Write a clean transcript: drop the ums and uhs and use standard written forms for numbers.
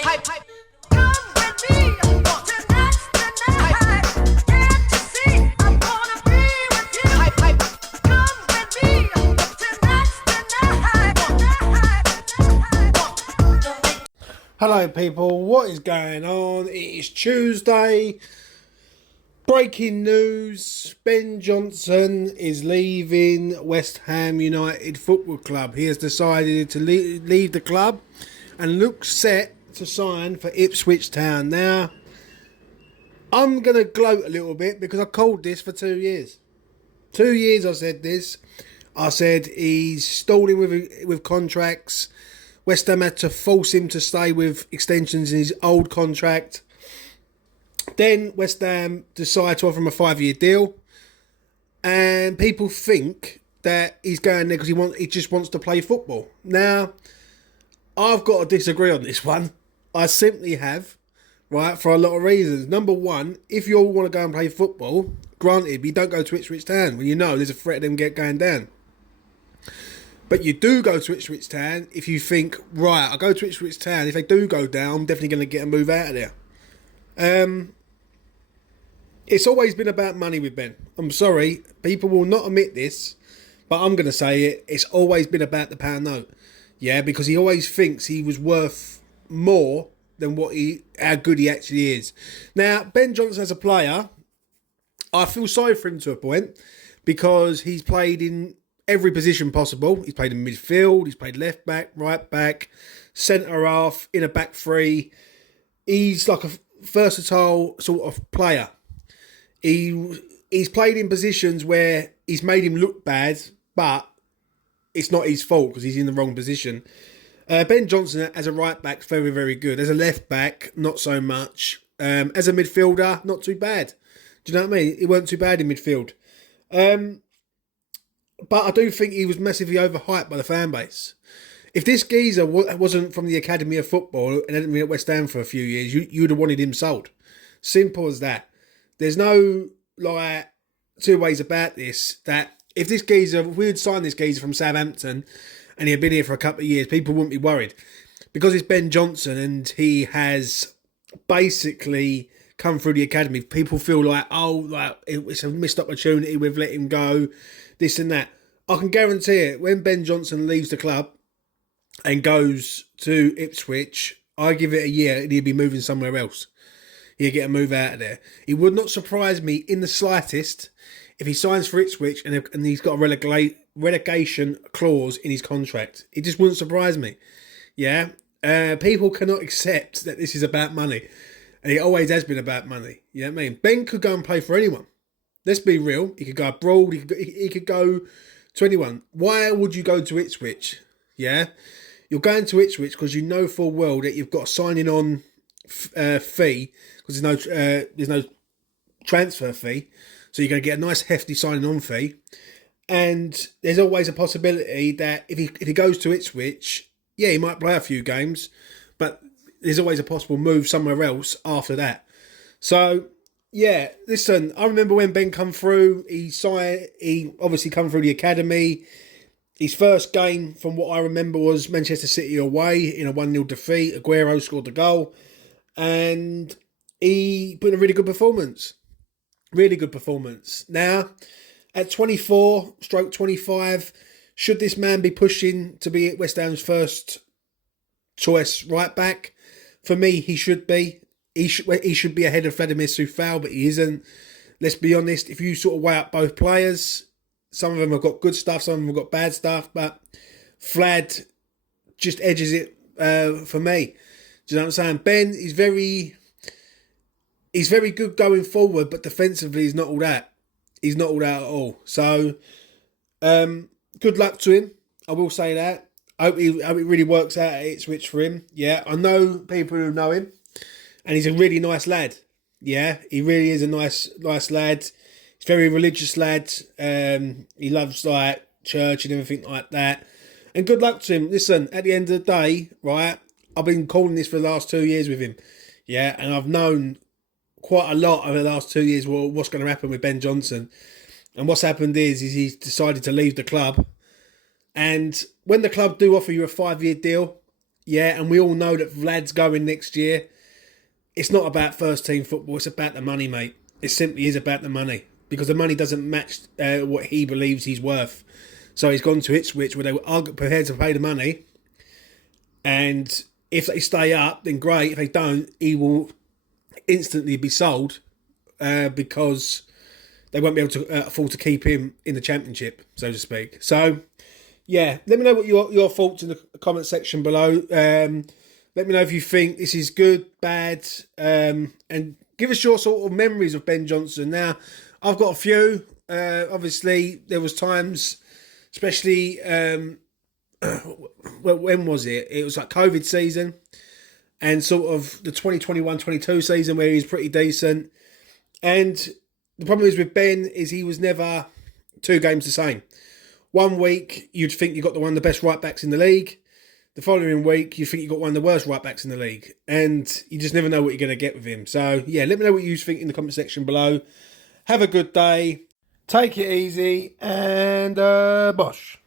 hype, hype. Come with me tonight, tonight. Can't you see I wanna be with you? Hype, hype. Come with me tonight, tonight. Hello people, what is going on? It is Tuesday. Breaking news, Ben Johnson is leaving West Ham United Football Club. He has decided to leave the club and looks set to sign for Ipswich Town. Now, I'm going to gloat a little bit because I called this for 2 years. 2 years I said this. I said he's stalling with contracts. West Ham had to force him to stay with extensions in his old contract. Then West Ham decide to offer him a 5-year deal, and people think that he's going there because he just wants to play football. Now, I've got to disagree on this one. I simply have, right, for a lot of reasons. Number one, if you all want to go and play football, granted, you don't go to Ipswich Town when you know there's a threat of them going down. But you do go to Ipswich Town if you think, right, I'll go to Ipswich Town. If they do go down, I'm definitely going to get a move out of there. It's always been about money with Ben. I'm sorry, people will not admit this, but I'm going to say it. It's always been about the pound note. Yeah, because he always thinks he was worth more than how good he actually is. Now, Ben Johnson as a player, I feel sorry for him to a point because he's played in every position possible. He's played in midfield, he's played left back, right back, centre half, in a back three. He's like a versatile sort of player. He's played in positions where he's made him look bad, but it's not his fault because he's in the wrong position. Ben Johnson as a right back, very, very good. As a left back, not so much. As a midfielder, not too bad. Do you know what I mean? He weren't too bad in midfield. But I do think he was massively overhyped by the fan base. If this geezer wasn't from the Academy of Football and hadn't been at West Ham for a few years, you'd have wanted him sold. Simple as that. There's no two ways about this. That if we had signed this geezer from Southampton and he had been here for a couple of years, people wouldn't be worried. Because it's Ben Johnson and he has basically come through the academy, people feel like, it's a missed opportunity, we've let him go, this and that. I can guarantee it, when Ben Johnson leaves the club and goes to Ipswich, I give it a year and he'll be moving somewhere else. He'll get a move out of there. It would not surprise me in the slightest if he signs for Ipswich and he's got a relegation clause in his contract. It just wouldn't surprise me. Yeah? People cannot accept that this is about money. And it always has been about money. You know what I mean? Ben could go and play for anyone. Let's be real. He could go abroad. He could go to anyone. Why would you go to Ipswich? Yeah? You're going to Ipswich because you know full well that you've got a signing on fee because there's no transfer fee. So you're going to get a nice hefty signing on fee. And there's always a possibility that if he goes to Ipswich, yeah, he might play a few games, but there's always a possible move somewhere else after that. So, yeah, listen, I remember when Ben come through, he obviously come through the academy. His first game, from what I remember, was Manchester City away in a 1-0 defeat. Aguero scored the goal. And he put in a really good performance. Really good performance. Now, at 24/25, should this man be pushing to be West Ham's first choice right back? For me, he should be. He should be ahead of Vladimir Coufal, but he isn't. Let's be honest, if you sort of weigh up both players, some of them have got good stuff, some of them have got bad stuff, but Vlad just edges it for me. Do you know what I'm saying? Ben is very good going forward, but defensively he's not all that. He's not all that at all. So, good luck to him. I will say that. I hope it really works out at Ipswich for him. Yeah, I know people who know him, and he's a really nice lad. Yeah, he really is a nice lad. He's a very religious lad. He loves church and everything like that. And good luck to him. Listen, at the end of the day, right, I've been calling this for the last 2 years with him. Yeah, and I've known quite a lot over the last 2 years what's going to happen with Ben Johnson. And what's happened is he's decided to leave the club. And when the club do offer you a 5-year deal, Yeah, and we all know that Vlad's going next year. It's not about first team football. It's about the money, mate. It simply is about the money because the money doesn't match what he believes he's worth. So he's gone to Ipswich where they are prepared to pay the money. And if they stay up, then great. If they don't, he will instantly be sold because they won't be able to afford to keep him in the Championship, so to speak. So, yeah, let me know what your thoughts in the comment section below. Let me know if you think this is good, bad, and give us your sort of memories of Ben Johnson. Now, I've got a few. Obviously, there was times, especially, well, when was it? It was like COVID season and sort of the 2021-22 season where he was pretty decent. And the problem is with Ben is he was never 2 games the same. One week, you'd think you got one of the best right-backs in the league. The following week, you think you got one of the worst right-backs in the league. And you just never know what you're going to get with him. So, yeah, let me know what you think in the comment section below. Have a good day. Take it easy. And bosh.